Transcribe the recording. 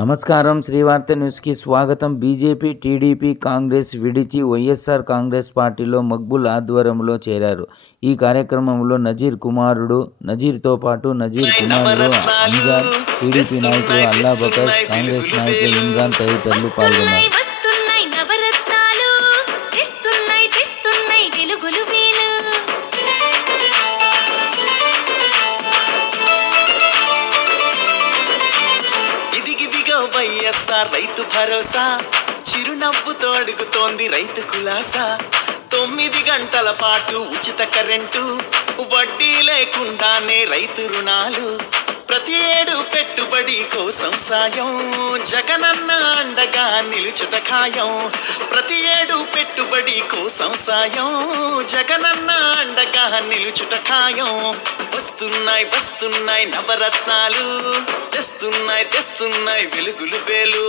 నమస్కారం. శ్రీవార్త న్యూస్కి స్వాగతం. బీజేపీ, టీడీపీ, కాంగ్రెస్ విడిచి వైఎస్ఆర్ కాంగ్రెస్ పార్టీలో మక్బుల్ ఆధ్వర్యంలో చేరారు. ఈ కార్యక్రమంలో నజీర్ నజీర్తో పాటు నజీర్ కుమారుడు అంజాద్, టీడీపీ నాయకులు అల్లా బకర్, కాంగ్రెస్ నాయకులు ఇమ్రాన్ తదితరులు పాల్గొన్నారు. వైఎస్ఆర్ రైతు భరోసా చిరునవ్వుతో అడుగుతోంది రైతు కులాసా. 9 గంటల పాటు ఉచిత కరెంటు, వడ్డీ లేకుండానే రైతు రుణాలు, ప్రతి ఏడు పెట్టుబడి కోసం సాయం, జగనన్న అండగా నిలుచుట ఖాయం. ప్రతి ఏడు పెట్టుబడి కోసం సాయం, జగనన్న అండగా నిలుచుట ఖాయం. వస్తున్నాయి నవరత్నాలు, తెస్తున్నాయి వెలుగులు వేలు.